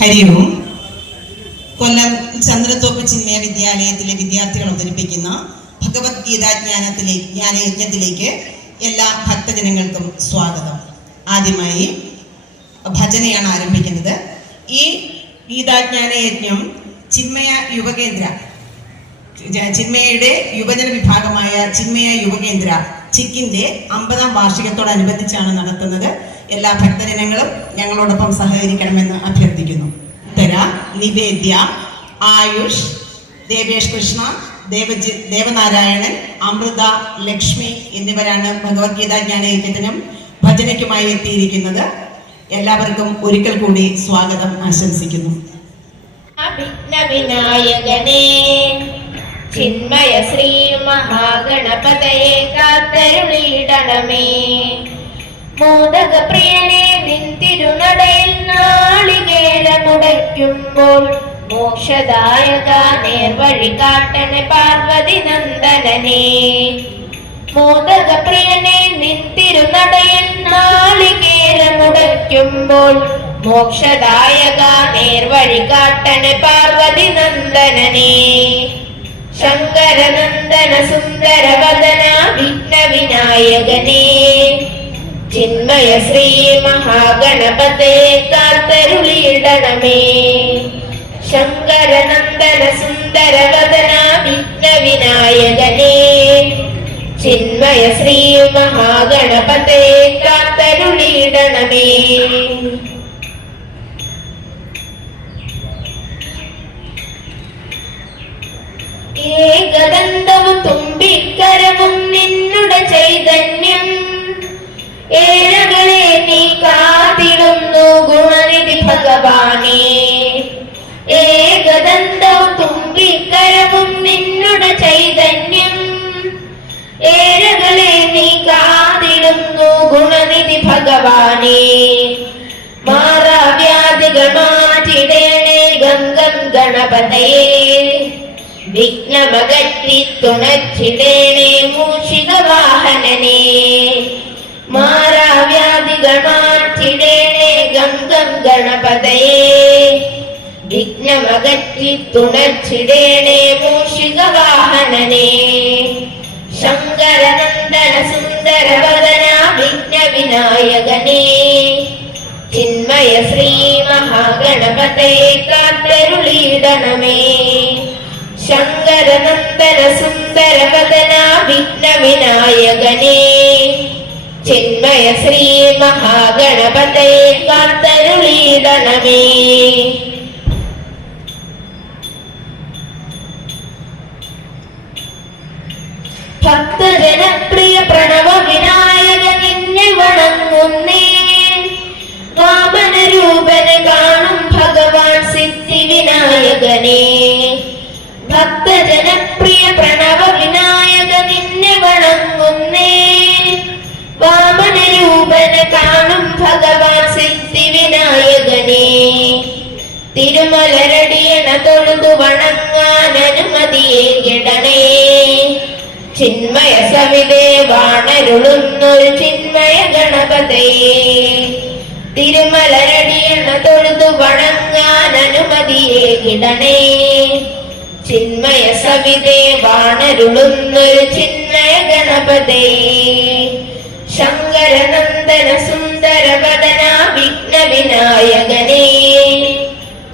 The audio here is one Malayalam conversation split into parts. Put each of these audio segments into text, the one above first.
ഹരി ഓം. കൊല്ലം ചന്ദ്രത്തോപ്പ് ചിന്മയ വിദ്യാലയത്തിലെ വിദ്യാർത്ഥികൾ അവതരിപ്പിക്കുന്ന ഭഗവത്ഗീത ജ്ഞാനയജ്ഞത്തിലേക്ക് എല്ലാ ഭക്തജനങ്ങൾക്കും സ്വാഗതം. ആദ്യമായി ഭജനയാണ് ആരംഭിക്കുന്നത്. ഈ ഗീതാജ്ഞാനയജ്ഞം ചിന്മയയുടെ യുവജന വിഭാഗമായ ചിന്മയ യുവകേന്ദ്ര ചിക്കിന്റെ 50ാം വാർഷികത്തോടനുബന്ധിച്ചാണ് നടത്തുന്നത്. എല്ലാ ഭക്തജനങ്ങളും ഞങ്ങളോടൊപ്പം സഹകരിക്കണമെന്ന് അഭ്യർത്ഥിക്കുന്നു. ഉത്തര, നിവേദ്യ, ആയുഷ്, ദേവേഷ് കൃഷ്ണ, ദേവനാരായണൻ, അമൃത, ലക്ഷ്മി എന്നിവരാണ് ഭഗവത്ഗീത ജ്ഞാനയജ്ഞത്തിനും ഭജനയ്ക്കുമായി എത്തിയിരിക്കുന്നത്. എല്ലാവർക്കും ഒരിക്കൽ കൂടി സ്വാഗതം ആശംസിക്കുന്നു. വിനായകനേ ചിന്മയ ശ്രീ മഹാഗണപതയെ കാത്തരുളിയിടണമേ. മോദക പ്രിയനെ നിൻ തിരുനടയിൽ നാളികേരമുടയ്ക്കുമ്പോൾ മോക്ഷദായക നേർവഴി കാട്ടണേ പാർവതി നന്ദനനെ. മോദക പ്രിയനെ നിൻ തിരുനടയിൽ നാളികേരമുടയ്ക്കുമ്പോൾ മോക്ഷദായക നേർവഴി കാട്ടണേ പാർവതി നന്ദനനെ. ശങ്കരനന്ദന സുന്ദര വദന വിഘ്ന വിനായകനേ ചിന്മയ ശ്രീ മഹാഗണപതയെ കാത്തരുളിയിടണമേ. ശങ്കരനന്ദന സുന്ദര വദന വിഘ്ന വിനായകനേ ചിന്മയ ശ്രീ മഹാഗണപതയെ കാത്തരുളിയിടണമേ. ഏകദന്തവും തുമ്പിക്കരവും നിന്നുടെ ചൈതന്യം ഏഴകളെ നീ കാത്തിടുന്നു ഗുണനിധി ഭഗവാനേ. ഏകദന്തവും തുമ്പിക്കരവും നിന്നുടെ ചൈതന്യം ഏഴകളെ നീ കാത്തിടുന്നു ഗുണനിധി ഭഗവാനേ. മാറാവ്യാധികൾ മാറ്റിടേണേ ഗംഗം ഗണപതയേ. വിഘ്നമകറ്റി തുണച്ചിടേണേ മൂഷിക വാഹനനേ. മാറാവ്യാധികൾ മാറ്റിടേണേ ഗംഗം ഗണപതയേ. വിഘ്നമകറ്റി തുണച്ചിടേണേ മൂഷിക വാഹനനേ. ശങ്കരനന്ദന സുന്ദര വദന വിഘ്ന വിനായകനേ ചിന്മയ ശ്രീ മഹാഗണപതയെ കാത്തരുളിയിടണമേ. ശങ്കരനന്ദന സുന്ദര വദന വിഘ്ന വിനായകനേ ചിന്മയ ശ്രീ മഹാഗണപതയെ കാത്തരുളിയിടണമേ. ഭക്തജനപ്രിയ പ്രണവ വിനായക നിന്നെ വണങ്ങുന്നേ. വാമന രൂപനെ കാണും ഭഗവാൻ സിദ്ധി വിനായകനേ. ഭക്തജനപ്രിയ പ്രണവ വിനായക നിന്നെ വണങ്ങുന്നേ. വാമന രൂപനെ കാണും ഭഗവാൻ സിദ്ധി വിനായകനേ. തിരുമലരടിയണ തൊഴുതു വണങ്ങാൻ അനുമതിയേകിടണേ. ചിന്മയ സവിതേ വാണരുളുന്നൊരു ചിന്മയ ഗണപതയേ. തിരുമലരടിയണ തൊഴുതു വണങ്ങാൻ അനുമതിയേകിടണേ. ചിന്മയ സവിതേ വാണരുളുന്നൊരു ചിന്മയ ഗണപതയേ. ശങ്കരനന്ദന സുന്ദര വദന വിഘ്ന വിനായകനേ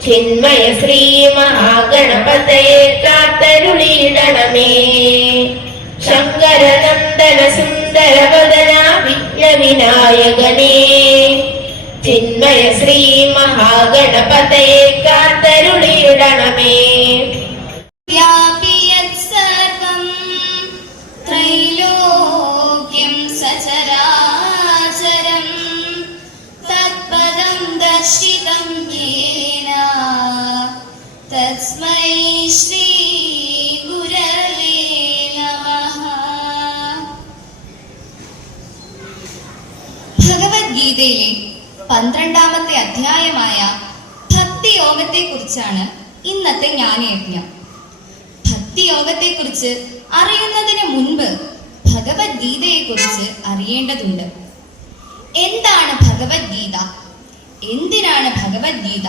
ചിന്മയ ശ്രീ മഹാഗണപതയെ കാത്തരുളിയിടണമേ. ശങ്കരനന്ദന സുന്ദര വദന വിഘ്ന വിനായകനേ ചിന്മയ ശ്രീ മഹാഗണപതയെ കാത്തരുളിയിടണമേ. സർവം ത്രൈലോക്യം സചരാചരം തത്പദം ദർശിതം യേന തസ്മൈ ശ്രീ ഗുരവേ നമഃ. ഭഗവത്ഗീതയിലെ 12ാമത്തെ അധ്യായമായ ഭക്തിയോഗത്തെ കുറിച്ചാണ് ഇന്നത്തെ ജ്ഞാനയജ്ഞം. ഭക്തിയോഗത്തെക്കുറിച്ച് അറിയുന്നതിന് മുൻപ് ഭഗവത്ഗീതയെക്കുറിച്ച് അറിയേണ്ടതുണ്ട്. എന്താണ് ഭഗവത്ഗീത? എന്തിനാണ് ഭഗവത്ഗീത?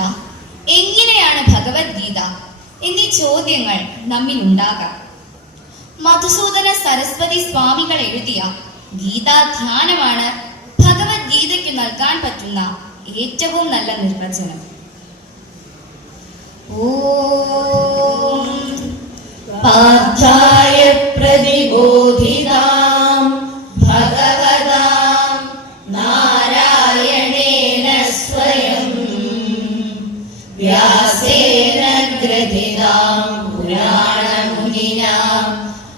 എങ്ങനെയാണ് ഭഗവത്ഗീത എന്നീ ചോദ്യങ്ങൾ നമ്മിൽ ഉണ്ടാകാം. മധുസൂദന സരസ്വതി സ്വാമികൾ എഴുതിയ ഗീതാധ്യാനമാണ് ഭഗവത്ഗീതയ്ക്ക് നൽകാൻ പറ്റുന്ന ഏറ്റവും നല്ല നിർവചനം. ഓം പാർത്ഥായ പ്രതിബോധിതാം ഭഗവതാം നാരായണേന സ്വയം വ്യാസേന ഗ്രഥിതാം പുരാണമുനിനാ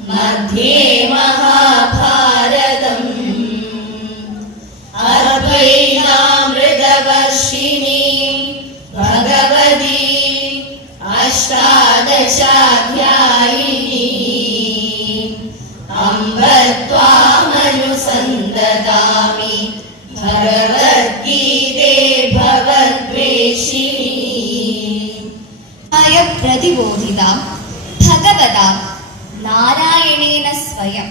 മധ്യേ മഹാഭാരതം അർപ്പയിതാമൃതവർഷിണി ഭഗവതി അഷ്ടാദശാധ്യായിനി അംബ ത്വാമനുസന്തതാമി ഭഗവദ്ഗീതേ ഭഗവദ്വേഷിണി. പ്രതിബോധിത ഭഗവത നാരായണേന സ്വയം,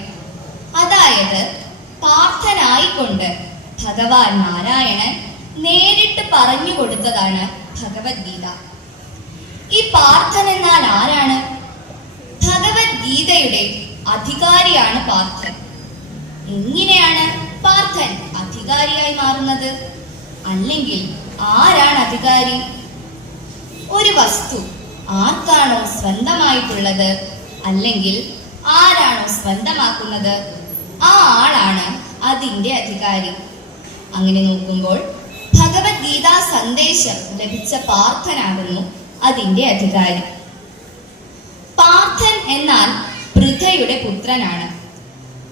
അതായത് പാർത്ഥനായിക്കൊണ്ട് ഭഗവാൻ നാരായണൻ നേരിട്ട് പറഞ്ഞു കൊടുത്തതാണ് ഭഗവത്ഗീത. ഈ പാർത്ഥൻ എന്നാൽ ആരാണ്? ഭഗവത്ഗീതയുടെ അധികാരിയാണ് പാർത്ഥൻ. എങ്ങനെയാണ് പാർത്ഥൻ അധികാരിയായി മാറുന്നത്? അല്ലെങ്കിൽ ആരാണ് അധികാരി? ഒരു വസ്തു ആർക്കാണോ സ്വന്തമായിട്ടുള്ളത്, അല്ലെങ്കിൽ ആരാണോ സ്വന്തമാക്കുന്നത്, ആ ആളാണ് അതിന്റെ അധികാരി. അങ്ങനെ നോക്കുമ്പോൾ ഭഗവത്ഗീതാ സന്ദേശം ലഭിച്ച പാർത്ഥനാകുന്നു അതിന്റെ അധികാരി. പാർത്ഥൻ എന്നാൽ പൃഥയുടെ പുത്രനാണ്.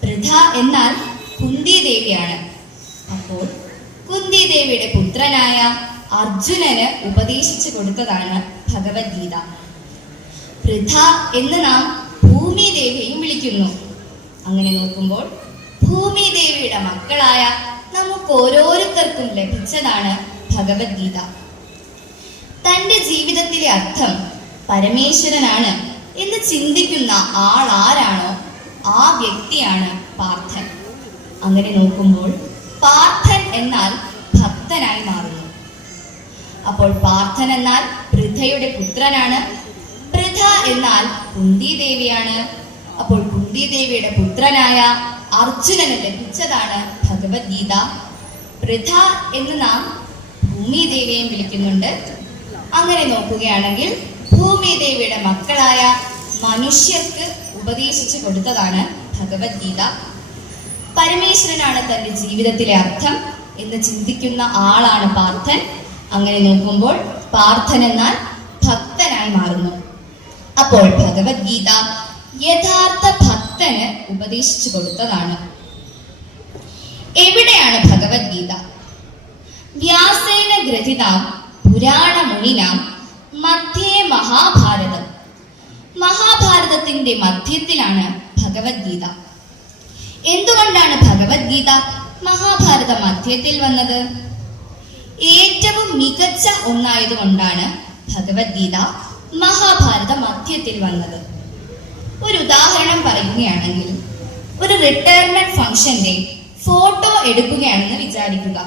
പൃഥ എന്നാൽ കുന്തി ദേവിയാണ്. അപ്പോൾ കുന്തി ദേവിയുടെ പുത്രനായ അർജുനന് ഉപദേശിച്ചു കൊടുത്തതാണ് ഭഗവത്ഗീത. പൃഥ എന്ന് നാം ഭൂമി ദേവിയെയും വിളിക്കുന്നു. അങ്ങനെ നോക്കുമ്പോൾ ഭൂമി ദേവിയുടെ മക്കളായ നമുക്ക് ഓരോരുത്തർക്കും ലഭിച്ചതാണ് ഭഗവത്ഗീത. തന്റെ ജീവിതത്തിലെ അർത്ഥം പരമേശ്വരനാണ് എന്ന് ചിന്തിക്കുന്ന ആൾ ആരാണോ ആ വ്യക്തിയാണ് പാർത്ഥൻ. അങ്ങനെ നോക്കുമ്പോൾ പാർത്ഥൻ എന്നാൽ ഭക്തനായി മാറുന്നു. അപ്പോൾ പാർത്ഥൻ എന്നാൽ പൃഥയുടെ പുത്രനാണ്. പൃഥ എന്നാൽ കുന്തി ദേവിയാണ്. അപ്പോൾ കുന്തി ദേവിയുടെ പുത്രനായ അർജുനന് ലഭിച്ചതാണ് ഭഗവത്ഗീത. പൃഥ എന്ന് നാം ഭൂമി ദേവിയെയും വിളിക്കുന്നുണ്ട്. അങ്ങനെ നോക്കുകയാണെങ്കിൽ ഭൂമി ദേവിയുടെ മക്കളായ മനുഷ്യർക്ക് ഉപദേശിച്ചു കൊടുത്തതാണ് ഭഗവത്ഗീത. പരമേശ്വരനാണ് തന്റെ ജീവിതത്തിലെ അർത്ഥം എന്ന് ചിന്തിക്കുന്ന ആളാണ് പാർത്ഥൻ. അങ്ങനെ നോക്കുമ്പോൾ പാർത്ഥൻ എന്നാൽ ഭക്തനായി മാറുന്നു. അപ്പോൾ ഭഗവത്ഗീത യഥാർത്ഥ ഭക്തന് ഉപദേശിച്ചു കൊടുത്തതാണ്. എവിടെയാണ് ഭഗവത്ഗീത? വ്യാസേന ഗ്രഥിതാം പുരാണമുനിനാം മധ്യേ മഹാഭാരതം. മഹാഭാരതത്തിന്റെ മധ്യത്തിലാണ് ഭഗവത്ഗീത. എന്തുകൊണ്ടാണ് ഭഗവത്ഗീത മഹാഭാരത മധ്യത്തിൽ വന്നത്? ഏറ്റവും മികച്ച ഒന്നായതുകൊണ്ടാണ് ഭഗവത്ഗീത മഹാഭാരത മധ്യത്തിൽ വന്നത്. ഒരു ഉദാഹരണം പറയുകയാണെങ്കിൽ, ഒരു റിട്ടയർമെന്റ് ഫംഗ്ഷന്റെ ഫോട്ടോ എടുക്കുകയാണെന്ന് വിചാരിക്കുക.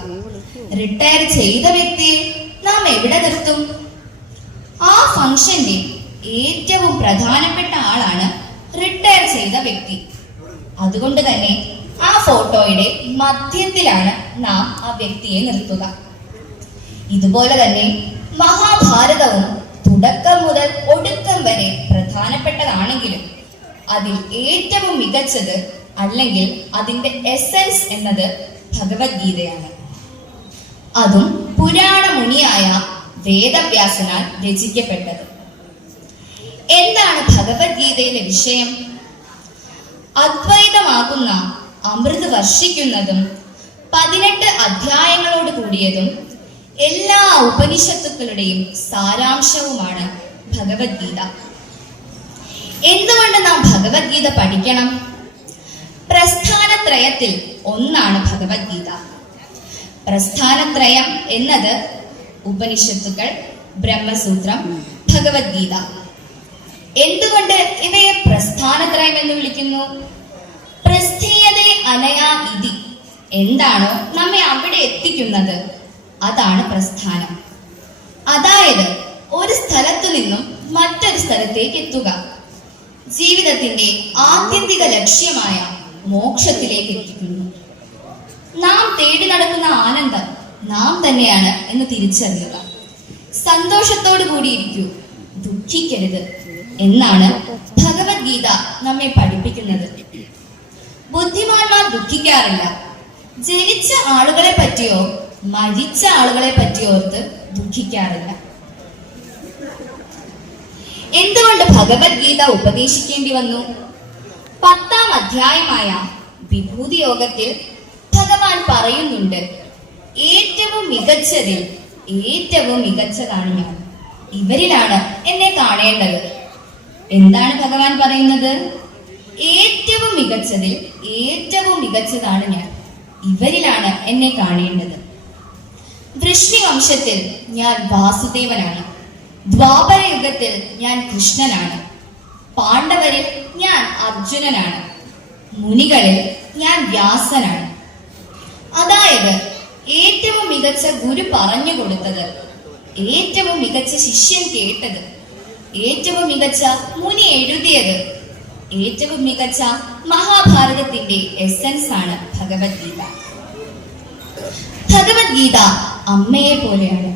റിട്ടയർ ചെയ്ത വ്യക്തിയെ നാം എവിടെ നിർത്തും? ആ ഫംഗ്ഷന്റെ ഏറ്റവും പ്രധാനപ്പെട്ട ആളാണ് റിട്ടയർ ചെയ്ത വ്യക്തി. അതുകൊണ്ട് തന്നെ ആ ഫോട്ടോയുടെ മധ്യത്തിലാണ് നാം ആ വ്യക്തിയെ നിർത്തുക. ഇതുപോലെ തന്നെ മഹാഭാരതവും തുടക്കം മുതൽ ഒടുക്കം വരെ പ്രധാനപ്പെട്ടതാണെങ്കിലും അതിൽ ഏറ്റവും മികച്ചത് അല്ലെങ്കിൽ അതിന്റെ എസൻസ് എന്നത് ഭഗവത്ഗീതയാണ്. അതും പുരാണമുനിയായ വേദവ്യാസനാൽ രചിക്കപ്പെട്ടത്. എന്താണ് ഭഗവത്ഗീതയിലെ വിഷയം? അദ്വൈതമാകുന്ന അമൃത് വർഷിക്കുന്നതും 18 അധ്യായങ്ങളോട് കൂടിയതും എല്ലാ ഉപനിഷത്തുക്കളുടെയും സാരാംശവുമാണ് ഭഗവത്ഗീത. എന്തുകൊണ്ട് നാം ഭഗവത്ഗീത പഠിക്കണം? പ്രസ്ഥാനത്രയത്തിൽ ഒന്നാണ് ഭഗവത്ഗീത. പ്രസ്ഥാനത്രയം എന്നത് ഉപനിഷത്തുക്കൾ, ബ്രഹ്മസൂത്രം, ഭഗവത്ഗീത. എന്തുകൊണ്ട് ഇവയെ പ്രസ്ഥാനത്രയം എന്ന് വിളിക്കുന്നു? പ്രസ്ഥീയതേ അനയാ ഇതി, എന്താണോ നമ്മെ അവിടെ എത്തിക്കുന്നത് അതാണ് പ്രസ്ഥാനം. അതായത് ഒരു സ്ഥലത്തു നിന്നും മറ്റൊരു സ്ഥലത്തേക്ക് എത്തുക. ജീവിതത്തിന്റെ ആത്യന്തിക ലക്ഷ്യമായ മോക്ഷത്തിലേക്ക് എത്തിക്കുന്നു. നാം തേടി നടക്കുന്ന ആനന്ദം നാം തന്നെയാണ് എന്ന് തിരിച്ചറിയുക. സന്തോഷത്തോടു കൂടിയിരിക്കൂ, ദുഃഖിക്കരുത് എന്നാണ് ഭഗവത്ഗീത നമ്മെ പഠിപ്പിക്കുന്നത്. ബുദ്ധിമാന്മാർ ദുഃഖിക്കാറില്ല. ജനിച്ച ആളുകളെ പറ്റിയോ മരിച്ച ആളുകളെ പറ്റിയോ ഓർത്ത് ദുഃഖിക്കാറില്ല. എന്തുകൊണ്ട് ഭഗവത്ഗീത ഉപദേശിക്കേണ്ടി വന്നു? 10ാം അധ്യായമായ വിഭൂതി യോഗത്തിൽ ഭഗവാൻ പറയുന്നുണ്ട്, ഏറ്റവും മികച്ചതിൽ ഏറ്റവും മികച്ചതാണ് ഞാൻ, ഇവരിലാണ് എന്നെ കാണേണ്ടത്. എന്താണ് ഭഗവാൻ പറയുന്നത്? ഏറ്റവും മികച്ചതിൽ ഏറ്റവും മികച്ചതാണ് ഞാൻ, ഇവരിലാണ് എന്നെ കാണേണ്ടത്. വൃഷ്ണി വംശത്തിൽ ഞാൻ വാസുദേവനാണ്, ദ്വാപര യുഗത്തിൽ ഞാൻ കൃഷ്ണനാണ്, പാണ്ഡവരിൽ ഞാൻ അർജുനനാണ്, മുനികളിൽ ഞാൻ വ്യാസനാണ്. അതായത് ഏറ്റവും മികച്ച ഗുരു പറഞ്ഞു കൊടുത്തത്, ഏറ്റവും മികച്ച ശിഷ്യൻ കേട്ടത്, ഏറ്റവും മികച്ച മുനി എഴുതിയത്, ഏറ്റവും മികച്ച മഹാഭാരതത്തിന്റെ എസൻസ് ആണ് ഭഗവത്ഗീത. ഭഗവത്ഗീത അമ്മയെ പോലെയാണ്.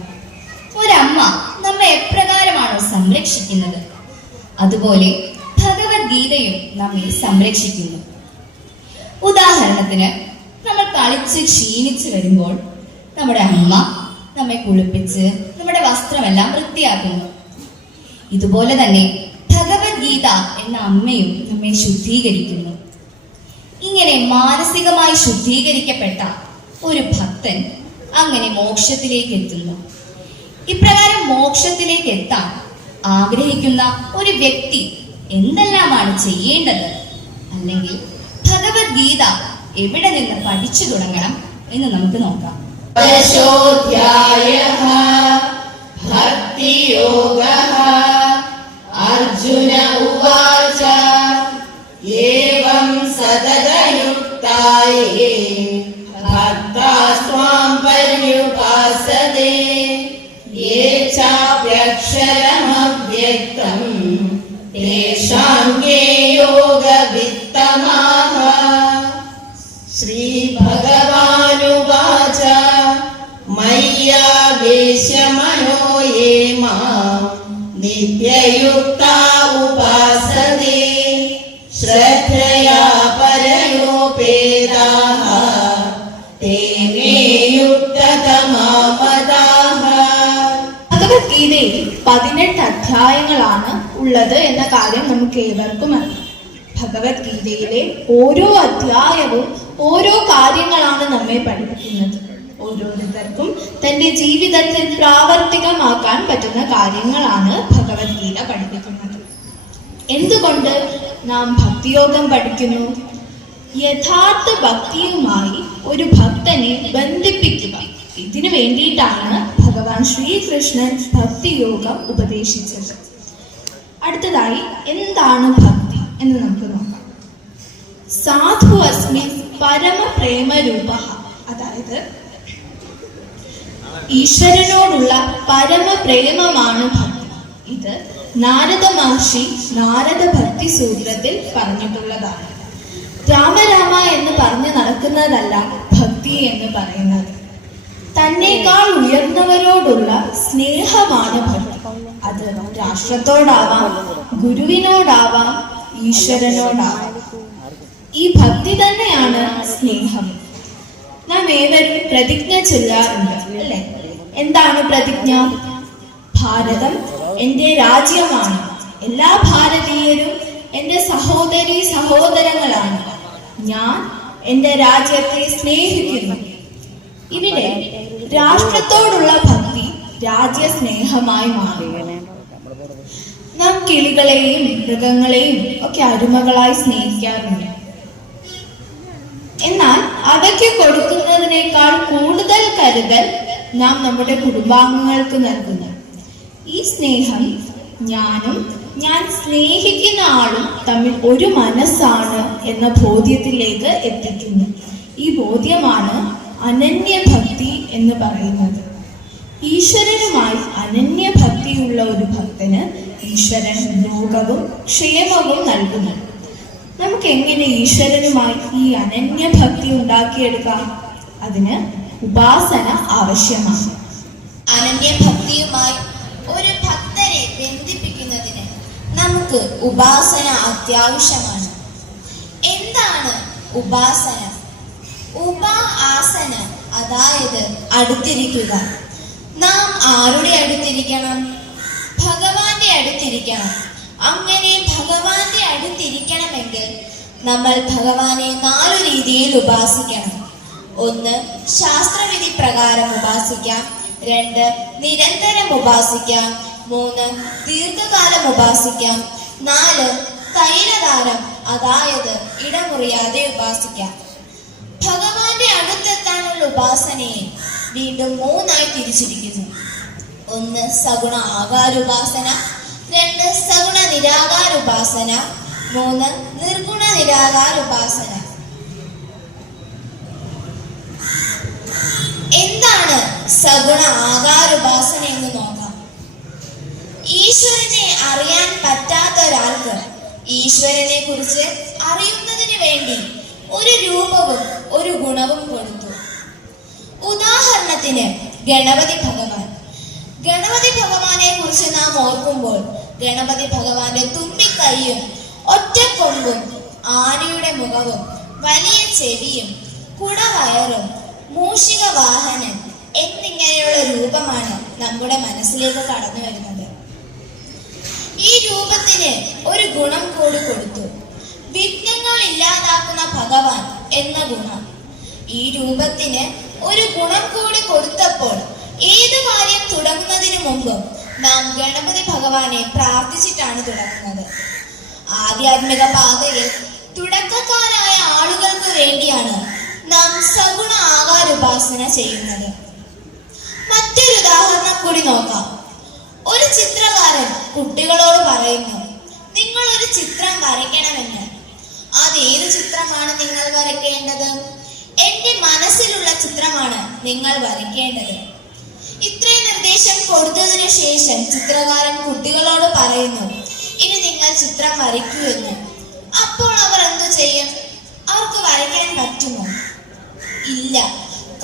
ഒരമ്മ നമ്മെ എപ്രകാരമാണോ സംരക്ഷിക്കുന്നത്, അതുപോലെ ഭഗവത്ഗീതയും നമ്മെ സംരക്ഷിക്കുന്നു. ഉദാഹരണത്തിന്, നമ്മൾ കളിച്ച് ക്ഷീണിച്ച് വരുമ്പോൾ നമ്മുടെ അമ്മ നമ്മെ കുളിപ്പിച്ച് നമ്മുടെ വസ്ത്രമെല്ലാം വൃത്തിയാക്കുന്നു. ഇതുപോലെ തന്നെ ഭഗവത്ഗീത എന്ന അമ്മയും നമ്മെ ശുദ്ധീകരിക്കുന്നു. ഇങ്ങനെ മാനസികമായി ശുദ്ധീകരിക്കപ്പെട്ട ഒരു ഭക്തൻ അങ്ങനെ മോക്ഷത്തിലേക്ക് എത്തുന്നു. ഇപ്രകാരം മോക്ഷത്തിലേക്ക് എത്താൻ ആഗ്രഹിക്കുന്ന ഒരു വ്യക്തി എന്തെല്ലാമാണ് ചെയ്യേണ്ടത്, അല്ലെങ്കിൽ ഭഗവത്ഗീത എവിടെ നിന്ന് പഠിച്ചു തുടങ്ങണം എന്ന് നമുക്ക് നോക്കാം. ദശോധ്യായഃ ഭക്തിയോഗഃ. അർജുന ഉവാച ഏവം സതതയുക്തായേ ഭക്താസ്ത്വാം പര്യുപാസതേ യേ ചാപ്യക്ഷരമവ്യക്തം തേഷാം കേ യോഗവിത്തമാഃ. ശ്രീ ഭഗവാനുവാച മയ്യാവേശ്യ മനോ യേ മാം നിത്യയുക്താ ഉപാസതേ ശ്രദ്ധയാ പരയോപേതാഃ തേ മേ യുക്തതമാ മതാഃ. ഭഗവത്ഗീതയിൽ 18 അധ്യായങ്ങളാണ് ഉള്ളത് എന്ന കാര്യം നമുക്ക് ഏവർക്കും അറിയാം. ഭഗവത്ഗീതയിലെ ഓരോ അധ്യായവും ഓരോ കാര്യങ്ങളാണ് നമ്മെ പഠിപ്പിക്കുന്നത്. ഓരോരുത്തർക്കും തന്റെ ജീവിതത്തിൽ പ്രാവർത്തികമാക്കാൻ പറ്റുന്ന കാര്യങ്ങളാണ് ഭഗവത്ഗീത പഠിപ്പിക്കുന്നത്. എന്തുകൊണ്ട് നാം ഭക്തിയോഗം പഠിക്കുന്നു? യഥാർത്ഥ ഭക്തിയുമായി ഒരു ഭക്തനെ ബന്ധിപ്പിക്കുക. ഇതിനു വേണ്ടിയിട്ടാണ് ഭഗവാൻ ശ്രീകൃഷ്ണൻ ഭക്തിയോഗം ഉപദേശിച്ചത്. അടുത്തതായി എന്താണ് ഭക്തി എന്ന് നമുക്ക് നോക്കാം. സാധു അസ്മി പരമപ്രേമരൂപ, അതായത് ഈശ്വരനോടുള്ള പരമപ്രേമമാണ് ഭക്തി. ഇത് നാരദ മഹർഷി നാരദ ഭക്തി സൂത്രത്തിൽ പറഞ്ഞിട്ടുള്ളതാണ്. രാമരാമ എന്ന് പറഞ്ഞു നടക്കുന്നതല്ല ഭക്തി എന്ന് പറയുന്നത്. തന്നേക്കാൾ ഉയർന്നവരോടുള്ള സ്നേഹമാണ് ഭക്തി. അത് രാഷ്ട്രത്തോടാവാം, ഗുരുവിനോടാവാം, ഈശ്വരനോടാവാം. ഈ ഭക്തി തന്നെയാണ് സ്നേഹം. നാം ഏവരും പ്രതിജ്ഞ ചൊല്ലാറുണ്ട്, അല്ലെ? എന്താണ് പ്രതിജ്ഞ? ഭാരതം എന്റെ രാജ്യമാണ്, എല്ലാ ഭാരതീയരും എന്റെ സഹോദരീ സഹോദരങ്ങളാണ്, ഞാൻ എന്റെ രാജ്യത്തെ സ്നേഹിക്കുന്നു. ഇവിടെ രാഷ്ട്രത്തോടുള്ള ഭക്തി രാജ്യസ്നേഹമായി മാറി. നാം കിളികളെയും മൃഗങ്ങളെയും ഒക്കെ അരുമകളായി സ്നേഹിക്കാറുണ്ട്. എന്നാൽ അവയ്ക്ക് കൊടുക്കുന്നതിനേക്കാൾ കൂടുതൽ കരുതൽ നാം നമ്മുടെ കുടുംബാംഗങ്ങൾക്ക് നൽകുന്നു. ഈ സ്നേഹം ഞാനും ഞാൻ സ്നേഹിക്കുന്ന ആളും തമ്മിൽ ഒരു മനസ്സാണ് എന്ന ബോധ്യത്തിലേക്ക് എത്തിക്കുന്നു. ഈ ബോധ്യമാണ് അനന്യഭക്തി എന്ന് പറയുന്നത്. ഈശ്വരനുമായി അനന്യഭക്തിയുള്ള ഒരു ഭക്തന് ഈശ്വരൻ ലോകവും ക്ഷേമവും നൽകുന്നു. നമുക്ക് എങ്ങനെ ഈശ്വരനുമായി ഈ അനന്യഭക്തി ഉണ്ടാക്കിയെടുക്കാം? അതിന് ഉപാസന ആവശ്യമാണ്. അനന്യഭക്തിയുമായി ഒരു ഭക്തനെ ബന്ധിപ്പിക്കുന്നതിന് നമുക്ക് ഉപാസന അത്യാവശ്യമാണ്. എന്താണ് ഉപാസന? ആസന അതായത് അടുത്തിരിക്കുക. നാം ആരുടെ അടുത്തിരിക്കണം? ഭഗവാന്റെ അടുത്തിരിക്കണം. അങ്ങനെ ഭഗവാന്റെ അടുത്തിരിക്കണമെങ്കിൽ നമ്മൾ ഭഗവാനെ 4 രീതിയിൽ ഉപാസിക്കണം. 1. ശാസ്ത്രവിധി പ്രകാരം ഉപാസിക്കാം. 2. നിരന്തരം ഉപാസിക്കാം. 3. ദീർഘകാലം ഉപാസിക്കാം. 4. തൈലദാനം അതായത് ഇടമുറിയാതെ ഉപാസിക്കാം. ഭഗവാന്റെ അടുത്തെത്താനുള്ള ഉപാസനയെ വീണ്ടും 3ആയി തിരിച്ചിരിക്കുന്നു. 1. സഗുണ ആകാരുപാസന. 2. സഗുണ നിരാകാരുപാസന. 3. നിർഗുണ നിരാകാരുപാസന. എന്താണ് സഗുണ ആകാരുപാസന എന്ന് നോക്കാം. ഈശ്വരനെ അറിയാൻ പറ്റാത്ത ഒരാൾക്ക് ഈശ്വരനെ കുറിച്ച് അറിയുന്നതിന് വേണ്ടി ഒരു രൂപവും ഒരു ഗുണവും കൊടുത്തു. ഉദാഹരണത്തിന് ഗണപതി ഭഗവാനെ കുറിച്ച് നാം ഓർക്കുമ്പോൾ ഗണപതി ഭഗവാന്റെ തുമ്പിക്കൈയും ഒറ്റക്കൊമ്പും ആനയുടെ മുഖവും വലിയ ചെവിയും കുടവയറും മൂഷിക വാഹനൻ എന്നിങ്ങനെയുള്ള രൂപമാണ് നമ്മുടെ മനസ്സിലേക്ക് കടന്നു വരുന്നത്. ഈ രൂപത്തിന് ഒരു ഗുണം കൂടി കൊടുത്തു. വിഘ്നങ്ങൾ ഇല്ലാതാക്കുന്ന ഭഗവാൻ എന്ന ഗുണം. ഈ രൂപത്തിന് ഒരു ഗുണം കൂടി കൊടുത്തപ്പോൾ ഏത് കാര്യം തുടങ്ങുന്നതിന് മുമ്പും നാം ഗണപതി ഭഗവാനെ പ്രാർത്ഥിച്ചിട്ടാണ് തുടങ്ങുന്നത്. ആധ്യാത്മിക പാതയിൽ തുടക്കക്കാരായ ആളുകൾക്ക് വേണ്ടിയാണ് നാം സഗുണ ആകാരുപാസന ചെയ്യുന്നത്. മറ്റൊരു ഉദാഹരണം കൂടി നോക്കാം. ഒരു ചിത്രകാരൻ കുട്ടികളോട് പറയുന്നു, നിങ്ങൾ ഒരു ചിത്രം വരയ്ക്കണമെന്ന്. അതേത് ചിത്രമാണ് നിങ്ങൾ വരയ്ക്കേണ്ടത്? എന്റെ മനസ്സിലുള്ള ചിത്രമാണ് നിങ്ങൾ വരയ്ക്കേണ്ടത്. ഇത്രയും നിർദ്ദേശം കൊടുത്തതിനു ശേഷം ചിത്രകാരൻ കുട്ടികളോട് പറയുന്നു, ഇനി നിങ്ങൾ ചിത്രം വരയ്ക്കൂ എന്ന്. അപ്പോൾ അവർ എന്തു ചെയ്യും? അവർക്ക് വരയ്ക്കാൻ പറ്റുമോ? ഇല്ല.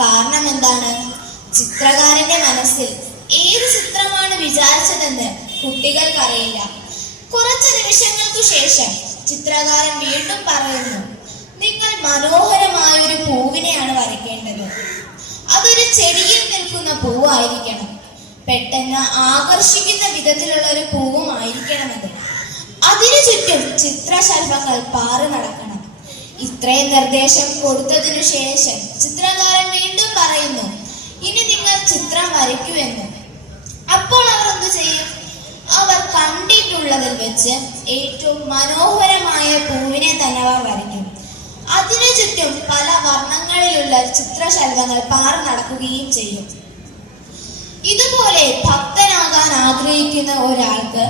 കാരണം എന്താണ്? ചിത്രകാരന്റെ മനസ്സിൽ ഏത് ചിത്രമാണ് വിചാരിച്ചതെന്ന് കുട്ടികൾക്കറിയില്ല. കുറച്ച് നിമിഷങ്ങൾക്കു ശേഷം ചിത്രകാരൻ വീണ്ടും പറയുന്നു, നിങ്ങൾ മനോഹരമായ ഒരു പൂവിനെയാണ് വരയ്ക്കേണ്ടത്. അതൊരു ചെടിയിൽ നിൽക്കുന്ന പൂവായിരിക്കണം. പെട്ടെന്ന് ആകർഷിക്കുന്ന വിധത്തിലുള്ള ഒരു പൂവും ആയിരിക്കണം അത്. അതിനു ചുറ്റും ചിത്രശലഭങ്ങൾ പാറി നടക്കണം. ഇത്രയും നിർദ്ദേശം കൊടുത്തതിനു ശേഷം ചിത്രകാരൻ വീണ്ടും പറയുന്നു, ഇനി നിങ്ങൾ ചിത്രം വരയ്ക്കൂ എന്ന്. അപ്പോൾ അവർ എന്തു ചെയ്യും? അവർ കണ്ടിട്ടുള്ളതിൽ വെച്ച് ഏറ്റവും മനോഹരമായ പൂവിനെ തന്നെ അവർ വരയ്ക്കും. അതിനു ചുറ്റും പല വർണ്ണങ്ങളിലുള്ള ചിത്രശലഭങ്ങൾ പാറി നടക്കുകയും ചെയ്യും. ഇതുപോലെ ഭക്തനാകാൻ ആഗ്രഹിക്കുന്ന ഒരാൾക്ക്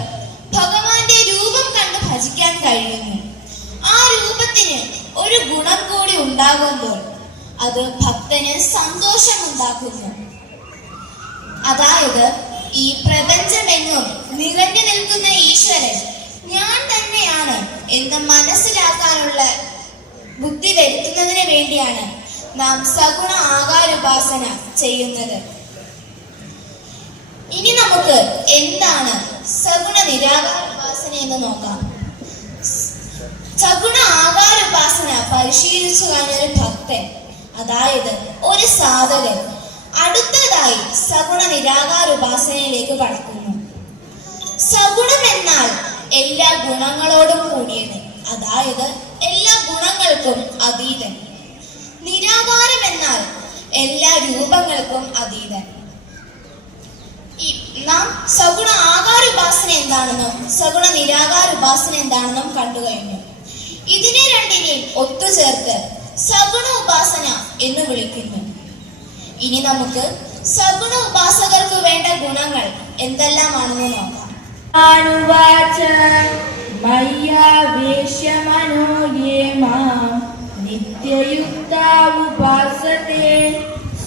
ഭഗവാന്റെ രൂപം കണ്ട് ഭജിക്കാൻ കഴിയുന്നു. ആ രൂപത്തിന് ഒരു ഗുണം കൂടി ഉണ്ടാകുമ്പോൾ അത് ഭക്തന് സന്തോഷമുണ്ടാക്കുന്നു. അതായത് ഈ പ്രപഞ്ചമെങ്ങും നിറഞ്ഞു നിൽക്കുന്ന ഈശ്വരൻ ഞാൻ തന്നെയാണ് എന്ന് മനസ്സിലാക്കാനുള്ള ബുദ്ധി വരുത്തുന്നതിന് വേണ്ടിയാണ് നാം സഗുണ ആകാരുപാസന ചെയ്യുന്നത്. ഇനി നമുക്ക് എന്താണ് സഗുണ നിരാകാരുപാസന എന്ന് നോക്കാം. സഗുണ ആകാരുപാസന പരിശീലിച്ചു കഴിഞ്ഞ ഒരു ഭക്തൻ, അതായത് ഒരു സാധകൻ, അടുത്തതായി സഗുണ നിരാകാരുപാസനയിലേക്ക് കടക്കുന്നു. സഗുണം എന്നാൽ എല്ലാ ഗുണങ്ങളോടും കൂടിയത്, അതായത് എല്ലാ ഗുണങ്ങൾക്കും അതീതൻ. നിരാകാരം എന്നാൽ എല്ലാ രൂപങ്ങൾക്കും അതീതൻ. നാം സഗുണ ആകാരുപാസന എന്താണെന്നും സഗുണ നിരാകാരുപാസന എന്താണെന്നും കണ്ടു കഴിഞ്ഞു. ഇതിനെ രണ്ടിനെയും ഒത്തുചേർത്ത് സഗുണ ഉപാസന എന്ന് വിളിക്കുന്നു. ഇനി നമുക്ക് സഗുണ ഉപാസകർക്ക് വേണ്ട ഗുണങ്ങൾ എന്തെല്ലാമാണെന്ന് നോക്കാം. നിത്യയുക്ത ഉപാസത്തെ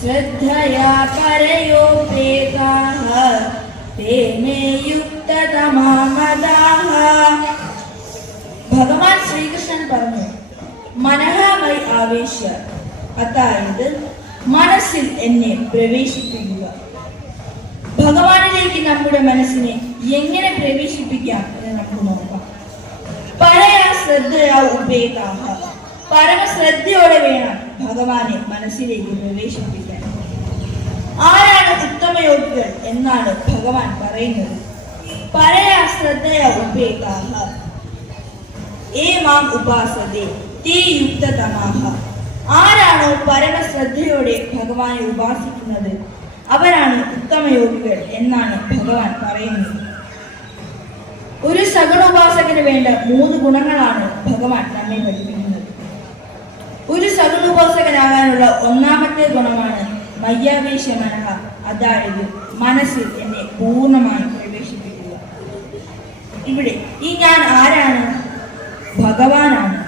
ശ്രദ്ധയാ പരയോപേതാഃ തേ മേ യുക്തതമാ മതാഃ. ഭഗവാൻ ശ്രീകൃഷ്ണൻ പറഞ്ഞു, മനഃമൈ ആവേശ്യ, അതായത് മനസ്സിൽ എന്നെ പ്രവേശിപ്പിക്കുക. ഭഗവാനിലേക്ക് നമ്മുടെ മനസ്സിനെ എങ്ങനെ പ്രവേശിപ്പിക്കാം എന്ന് നമുക്ക് നോക്കാം. പരയാ ശ്രദ്ധയാ ഉപേതാഹ, പരമശ്രദ്ധയോടെ വേണം ഭഗവാനെ മനസ്സിലേക്ക് പ്രവേശിപ്പിക്കാൻ. ആരാണ് ഉത്തമയോഗികൾ എന്നാണ് ഭഗവാൻ പറയുന്നത്. പരയാ ശ്രദ്ധയാ ഉപേതാഹ ഏ മാം ഉപാസതേ തേ യുക്തതമാഃ. ആരാണോ പരമശ്രദ്ധയോടെ ഭഗവാനെ ഉപാസിക്കുന്നത് അവരാണ് ഉത്തമയോഗികൾ എന്നാണ് ഭഗവാൻ പറയുന്നത്. ഒരു സഗുണോപാസകന് വേണ്ട 3 ഗുണങ്ങളാണ് ഭഗവാൻ നമ്മെ പഠിപ്പിക്കുന്നത്. ഒരു സഗുണോപാസകനാകാനുള്ള 1ാമത്തെ ഗുണമാണ് മയ്യാവേശ മനഃ, അതായത് മനസ്സിൽ എന്നെ പൂർണ്ണമായി പ്രവേശിപ്പിക്കുക. ഇവിടെ ഈ ഞാൻ ആരാണ്? ഭഗവാനാണ്.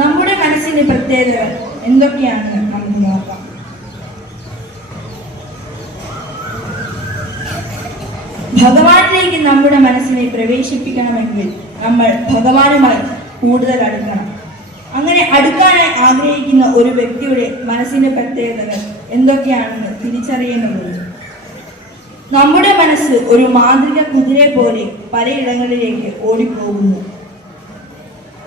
നമ്മുടെ മനസ്സിന്റെ പ്രത്യേകതകൾ എന്തൊക്കെയാണെന്ന് നമുക്ക് നോക്കാം. ഭഗവാനിലേക്ക് നമ്മുടെ മനസ്സിനെ പ്രവേശിപ്പിക്കണമെങ്കിൽ നമ്മൾ ഭഗവാനുമായി കൂടുതൽ അടുക്കണം. അങ്ങനെ അടുക്കാനായി ആഗ്രഹിക്കുന്ന ഒരു വ്യക്തിയുടെ മനസ്സിന്റെ പ്രത്യേകതകൾ എന്തൊക്കെയാണെന്ന് തിരിച്ചറിയേണ്ടതുണ്ട്. നമ്മുടെ മനസ്സ് ഒരു മാന്ത്രിക കുതിരയെ പോലെ പലയിടങ്ങളിലേക്ക് ഓടിപ്പോകുന്നു.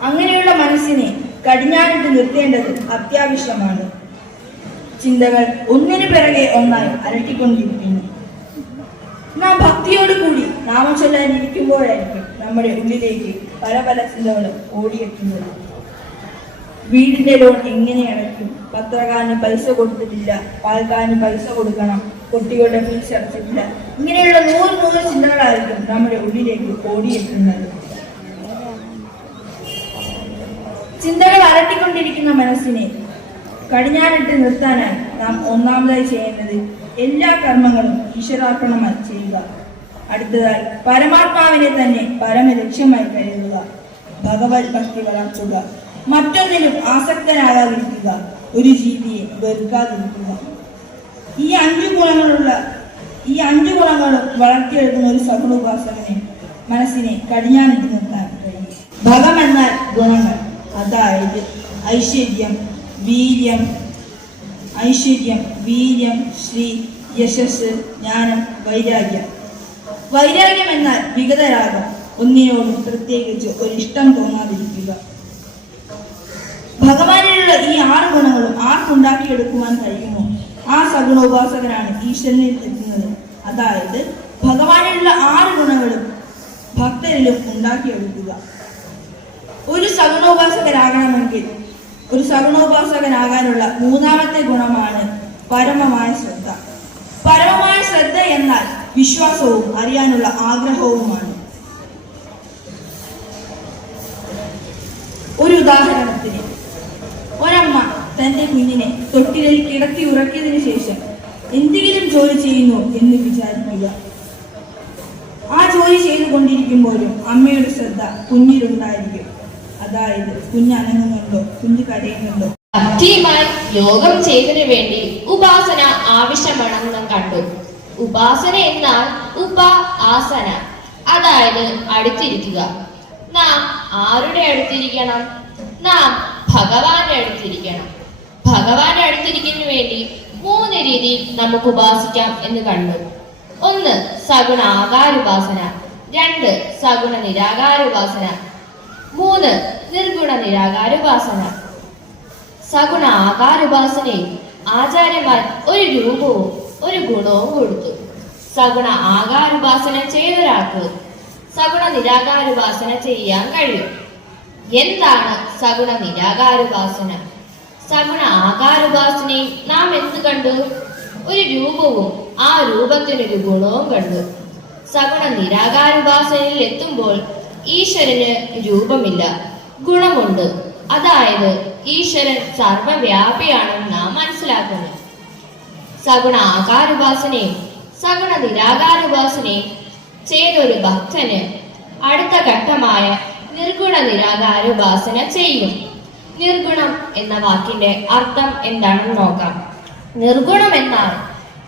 അങ്ങനെയുള്ള മനസ്സിനെ കടിഞ്ഞാണിട്ട് നിർത്തേണ്ടത് അത്യാവശ്യമാണ്. ചിന്തകൾ ഒന്നിനു പിറകെ ഒന്നായി അലട്ടിക്കൊണ്ടിരിക്കുന്നു. നാം ഭക്തിയോട് കൂടി നാമം ചൊല്ലാനിരിക്കുമ്പോഴായിരിക്കും നമ്മുടെ ഉള്ളിലേക്ക് പല പല ചിന്തകളും ഓടിയെത്തുന്നത്. വീടിന്റെ ലോൺ എങ്ങനെ അടയ്ക്കും? പത്രക്കാരന് പൈസ കൊടുത്തിട്ടില്ല, പാൽക്കാരന് പൈസ കൊടുക്കണം, കുട്ടികളുടെ ഫീസ് അടച്ചിട്ടില്ല. ഇങ്ങനെയുള്ള 100 ചിന്തകളായിരിക്കും നമ്മുടെ ഉള്ളിലേക്ക് ഓടിയെത്തുന്നത്. ചിന്തകൾ അലട്ടിക്കൊണ്ടിരിക്കുന്ന മനസ്സിനെ കടിഞ്ഞാണിട്ട് നിർത്താനായി നാം ഒന്നാമതായി ചെയ്യേണ്ടത് എല്ലാ കർമ്മങ്ങളും ഈശ്വരാർപ്പണമായി ചെയ്യുക. അടുത്തതായി പരമാത്മാവിനെ തന്നെ പരമലക്ഷ്യമായി കരുതുക. ഭഗവത് ഭക്തി വളർത്തുക. മറ്റൊന്നിനും ആസക്തനാകാതിരിക്കുക. ഒരു ജീവിയെ വെറുക്കാതിരിക്കുക. ഈ 5 ഗുണങ്ങളും വളർത്തിയെടുക്കുന്ന ഒരു സഗുണോപാസകനെ മനസ്സിനെ കടിഞ്ഞാണിട്ട് നിർത്താൻ കഴിയും. ഭഗം എന്നാൽ ഗുണങ്ങൾ, അതായത് ഐശ്വര്യം, വീര്യം, ശ്രീ, യശസ്, ജ്ഞാനം, വൈരാഗ്യം. വൈരാഗ്യം എന്നാൽ വിഗതരാഗം, ഒന്നിനോടും പ്രത്യേകിച്ച് ഒരിഷ്ടം തോന്നാതിരിക്കുക. ഭഗവാനിലുള്ള ഈ 6 ഗുണങ്ങളും ആർക്കുണ്ടാക്കിയെടുക്കുവാൻ കഴിയുമോ ആ സഗുണോപാസകനാണ് ഈശ്വരനിൽ എത്തുന്നത്. അതായത് ഭഗവാനിലുള്ള 6 ഗുണങ്ങളും ഭക്തരിലും ഉണ്ടാക്കിയെടുക്കുക. ഒരു സഗുണോപാസകനാകാനുള്ള 3ാമത്തെ ഗുണമാണ് പരമമായ ശ്രദ്ധ. പരമമായ ശ്രദ്ധ എന്നാൽ വിശ്വാസവും അറിയാനുള്ള ആഗ്രഹവുമാണ്. ഒരു ഉദാഹരണത്തിന്, ഒരമ്മ തന്റെ കുഞ്ഞിനെ തൊട്ടിലിൽ കിടത്തി ഉറക്കിയതിനു ശേഷം എന്തെങ്കിലും ജോലി ചെയ്യുന്നു എന്ന് വിചാരിക്കുക. ആ ജോലി ചെയ്തുകൊണ്ടിരിക്കുമ്പോഴും അമ്മയുടെ ശ്രദ്ധ കുഞ്ഞിലുണ്ടായിരിക്കും. അതായത് കുഞ്ഞ് അനങ്ങുന്നുണ്ടോ, കുഞ്ഞ് കരയുന്നുണ്ടോ. ഭക്തിയുമായി യോഗം ചെയ്തതിനു വേണ്ടി ഉപാസന ആവശ്യമാണെന്ന് കണ്ടു. ഉപാസന എന്നാൽ ആസന, അതായത് അടുത്തിരിക്കുക. നാം ആരുടെ അടുത്തിരിക്കണം? നാം ഭഗവാന്റെ അടുത്തിരിക്കണം. ഭഗവാന്റെ അടുത്തിരിക്കുന്നതിന് വേണ്ടി 3 രീതിയിൽ നമുക്ക് ഉപാസിക്കാം എന്ന് കണ്ടു. 1 സഗുണ ആകാരുപാസന, 2 സഗുണ നിരാകാരുപാസന, 3 നിർഗുണ നിരാകാരുപാസന. സഗുണ ആകാരുപാസനയിൽ ആചാര്യന്മാർ ഒരു രൂപവും ഒരു ഗുണവും കൊടുത്തു. സഗുണ ആകാരുപാസന ചെയ്തൊരാൾക്ക് സഗുണ നിരാകാരുപാസന ചെയ്യാൻ കഴിയും. എന്താണ് സഗുണ നിരാകാരുപാസന? സഗുണ ആകാരുപാസനയിൽ നാം എന്ത് കണ്ടു? ഒരു രൂപവും ആ രൂപത്തിനൊരു ഗുണവും കണ്ടു. സഗുണ നിരാകാരുപാസനയിൽ എത്തുമ്പോൾ ഈശ്വരന് രൂപമില്ല, ഗുണമുണ്ട്. അതായത് ഈശ്വരൻ സർവവ്യാപിയാണെന്ന് നാം മനസ്സിലാക്കുന്നു. സഗുണ ആകാരുപാസനയും സഗുണ നിരാകാരുപാസനയും ചെയ്തൊരു ഭക്തന് അടുത്ത ഘട്ടമായ നിർഗുണ നിരാകാരുപാസന ചെയ്യും. നിർഗുണം എന്ന വാക്കിന്റെ അർത്ഥം എന്താണെന്ന് നോക്കാം. നിർഗുണം എന്നാൽ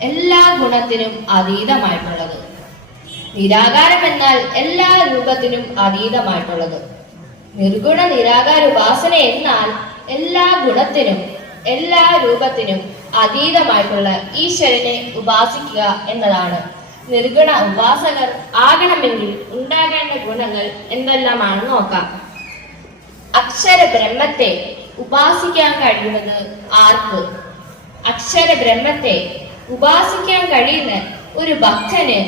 എല്ലാ ഗുണത്തിനും അതീതമായിട്ടുള്ളത്. നിരാകാരം എന്നാൽ എല്ലാ രൂപത്തിനും അതീതമായിട്ടുള്ളത്. നിർഗുണ നിരാകാര ഉപാസന എന്നാൽ എല്ലാ ഗുണത്തിനും എല്ലാ രൂപത്തിനും അതീതമായിട്ടുള്ള ഈശ്വരനെ ഉപാസിക്കുക എന്നതാണ്. നിർഗുണ ഉപാസകർ ആകണമെങ്കിൽ ഉണ്ടാകേണ്ട ഗുണങ്ങൾ എന്തെല്ലാമാണെന്ന് നോക്കാം. അക്ഷര ബ്രഹ്മത്തെ ഉപാസിക്കാൻ കഴിയുന്നത് ആർക്ക്? അക്ഷര ബ്രഹ്മത്തെ ഉപാസിക്കാൻ കഴിയുന്ന ഒരു ഭക്തന്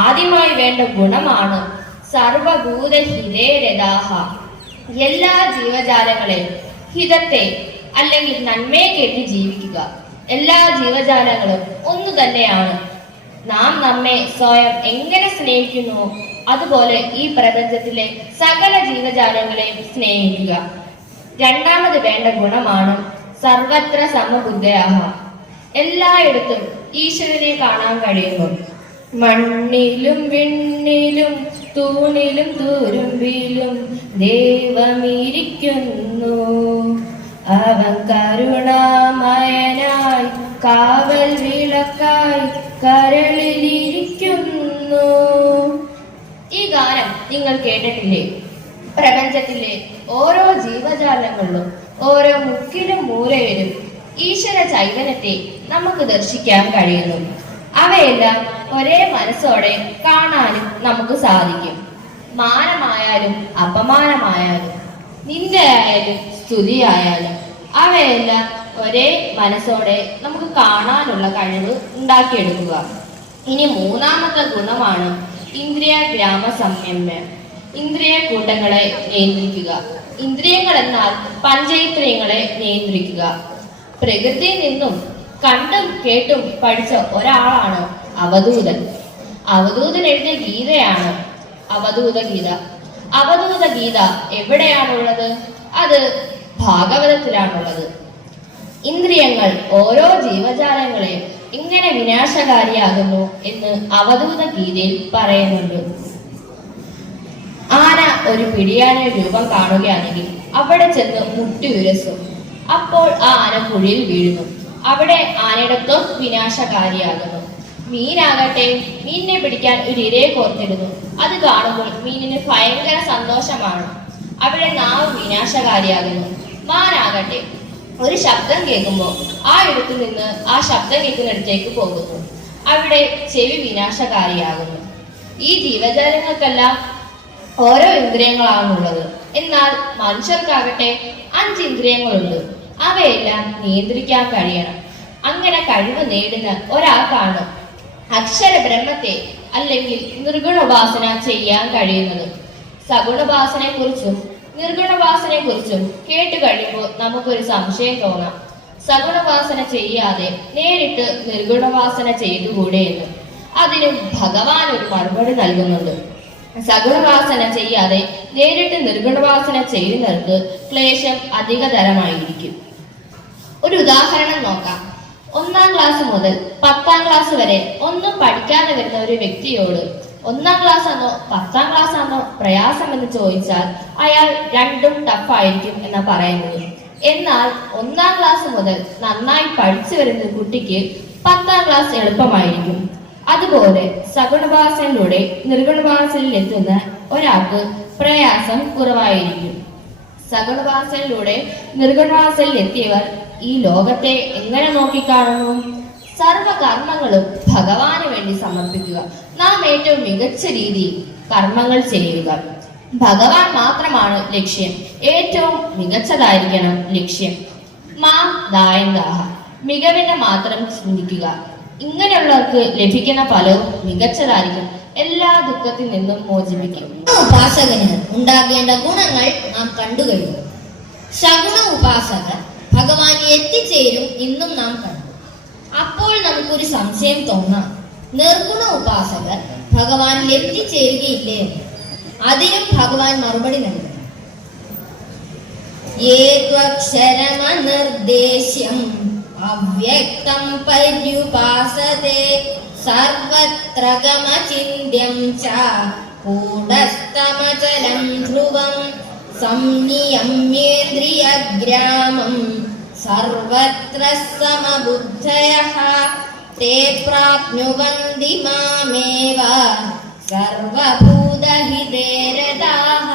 ആദ്യമായി വേണ്ട ഗുണമാണ് സർവഭൂത ഹിതേരഥാഹ. എല്ലാ ജീവജാലങ്ങളെയും ഹിതത്തെ അല്ലെങ്കിൽ നന്മയെ കേട്ട് ജീവിക്കുക. എല്ലാ ജീവജാലങ്ങളും ഒന്നു തന്നെയാണ്. നാം നമ്മെ സ്വയം എങ്ങനെ സ്നേഹിക്കുന്നു അതുപോലെ ഈ പ്രപഞ്ചത്തിലെ സകല ജീവജാലങ്ങളെയും സ്നേഹിക്കുക. രണ്ടാമത് വേണ്ട ഗുണമാണ് സർവത്ര സമബുദ്ധയാഹ. എല്ലായിടത്തും ഈശ്വരനെ കാണാൻ കഴിയുന്നു. മണ്ണിലും വിണ്ണിലും തൂണിലും തുരുമ്പിലും ദൈവമിരിക്കുന്നു. അവൻ കരുണാമയനായി കാവൽ വിളക്കായി കരളിലിരിക്കുന്നു. ഈ ഗാനം നിങ്ങൾ കേട്ടിട്ടില്ലേ? പ്രപഞ്ചത്തിലെ ഓരോ ജീവജാലങ്ങളിലും ഓരോ മുക്കിലും മൂലയിലും ഈശ്വര ചൈതന്യത്തെ നമുക്ക് ദർശിക്കാൻ കഴിയുന്നു. അവയെല്ലാം ഒരേ മനസ്സോടെ കാണാനും നമുക്ക് സാധിക്കും. മാനമായാലും അപമാനമായാലും നിന്ദയായാലും സ്തുതിയായാലും അവയെല്ലാം ഒരേ മനസ്സോടെ നമുക്ക് കാണാനുള്ള കഴിവ് ഉണ്ടാക്കിയെടുക്കുക. ഇനി മൂന്നാമത്തെ ഗുണമാണ് ഇന്ദ്രിയ ഗ്രാമ സംയമനം. ഇന്ദ്രിയ കൂട്ടങ്ങളെ നിയന്ത്രിക്കുക. ഇന്ദ്രിയങ്ങൾ എന്നാൽ പഞ്ചേന്ദ്രിയങ്ങളെ നിയന്ത്രിക്കുക. പ്രകൃതിയിൽ നിന്നും കണ്ടും കേട്ടും പഠിച്ച ഒരാളാണ് അവധൂതൻ. അവധൂതൻ എഴുതിയ ഗീതയാണ് അവധൂത ഗീത. അവധൂത ഗീത എവിടെയാണുള്ളത്? അത് ഭാഗവതത്തിലാണുള്ളത്. ഇന്ദ്രിയങ്ങൾ ഓരോ ജീവജാലങ്ങളെയും ഇങ്ങനെ വിനാശകാരിയാകുന്നു എന്ന് അവധൂത ഗീതയിൽ പറയുന്നുണ്ട്. ആന ഒരു പിടിയാനയുടെ രൂപം കാണുകയാണെങ്കിൽ അവിടെ ചെന്ന് മുട്ടി ഉരസും. അപ്പോൾ ആ ആന കുഴിയിൽ വീഴുന്നു. അവിടെ ആനയുടെ ത്വക്ക് വിനാശകാരിയാകുന്നു. മീനാകട്ടെ മീനിനെ പിടിക്കാൻ ഒരു ഇരയെ കോർത്തിടുന്നു. അത് കാണുമ്പോൾ മീനിന് ഭയങ്കര സന്തോഷമാണ്. അവിടെ നാവ് വിനാശകാരിയാകുന്നു. മാനാകട്ടെ ഒരു ശബ്ദം കേൾക്കുമ്പോൾ ആ ഇടത്തു നിന്ന് ആ ശബ്ദം കേൾക്കുന്നിടത്തേക്ക് പോകുന്നു. അവിടെ ചെവി വിനാശകാരിയാകുന്നു. ഈ ജീവജാലങ്ങൾക്കെല്ലാം ഓരോ ഇന്ദ്രിയങ്ങളാണുള്ളത്. എന്നാൽ മനുഷ്യർക്കാകട്ടെ 5 ഇന്ദ്രിയങ്ങളുണ്ട്. അവയെല്ലാം നിയന്ത്രിക്കാൻ കഴിയണം. അങ്ങനെ കഴിവ് നേടുന്ന ഒരാൾക്കാണ് അക്ഷര ബ്രഹ്മത്തെ അല്ലെങ്കിൽ നിർഗുണോപാസന ചെയ്യാൻ കഴിയുന്നത്. സഗുണോപാസനയെ കുറിച്ചും നിർഗുണോപാസനയെ കുറിച്ചും കേട്ടു കഴിയുമ്പോൾ നമുക്കൊരു സംശയം തോന്നാം. സഗുണോപാസന ചെയ്യാതെ നേരിട്ട് നിർഗുണോപാസന ചെയ്തുകൂടെ എന്ന്. അതിനും ഭഗവാൻ ഒരു മറുപടി നൽകുന്നുണ്ട്. സഗുണോപാസന ചെയ്യാതെ നേരിട്ട് നിർഗുണോപാസന ചെയ്യുന്നവർക്ക് ക്ലേശം അധികതരമായിരിക്കും. ഒരു ഉദാഹരണം നോക്കാം. 1-ാം ക്ലാസ് മുതൽ 10-ാം ക്ലാസ് വരെ ഒന്നും പഠിക്കാതെ വരുന്ന ഒരു വ്യക്തിയോട് 1-ാം ക്ലാസ് ആണോ 10-ാം ക്ലാസ് ആണോ പ്രയാസം എന്ന് ചോദിച്ചാൽ അയാൾ രണ്ടും ടഫായിരിക്കും എന്ന് പറയുന്നത്. എന്നാൽ 1-ാം ക്ലാസ് മുതൽ നന്നായി പഠിച്ചു വരുന്ന കുട്ടിക്ക് 10-ാം ക്ലാസ് എളുപ്പമായിരിക്കും. അതുപോലെ സഗുണോപാസനയിലൂടെ നിർഗുണോപാസനയിൽ എത്തുന്ന ഒരാൾക്ക് പ്രയാസം കുറവായിരിക്കും. സഗുണോപാസനയിലൂടെ നിർഗുണോപാസനയിൽ എത്തിയവർ ഈ ലോകത്തെ എങ്ങനെ നോക്കിക്കാണുന്നു? സർവകർമ്മങ്ങളും ഭഗവാന് വേണ്ടി സമർപ്പിക്കുക. നാം ഏറ്റവും മികച്ച രീതിയിൽ കർമ്മങ്ങൾ ചെയ്യുക. ഭഗവാൻ മാത്രമാണ് ലക്ഷ്യം. ഏറ്റവും മികച്ചതായിരിക്കണം ലക്ഷ്യം. മാം ദായന്താഹ, മികവിനെ മാത്രം ചിന്തിക്കുക. ഇങ്ങനെയുള്ളവർക്ക് ലഭിക്കുന്ന ഫലവും മികച്ചതായിരിക്കും. എല്ലാ ദുഃഖത്തിൽ നിന്നും മോചിപ്പിക്കും. ഉപാസകന് ഉണ്ടാകേണ്ട ഗുണങ്ങൾ നാം കണ്ടുകഴിഞ്ഞു. സഗുണ ഉപാസകർ ഭഗവാനെ എത്തിച്ചേരും ഇന്നും നാം കണ്ടു. അപ്പോൾ നമുക്കൊരു സംശയം തോന്നാം, നിർഗുണ ഉപാസകർ ഭഗവാനിൽ എത്തിച്ചേരുകയില്ലേ എന്ന്. അതിനും ഭഗവാൻ മറുപടി നൽകണം. ഏത്വക്ഷരമനിർദ്ദേശ്യം അവ്യക്തം പര്യുപാസതേ സർവത്ര ഗമചിന്യം ച കൂടസ്ഥമചലം ധ്രുവം സംനിയമ്യേന്ദ്രിയഗ്രാമം സർവത്ര സമബുദ്ധയഃ തേ പ്രാപ്നുവന്തി മാമേവ സർവഭൂതഹിതേ രതാഃ.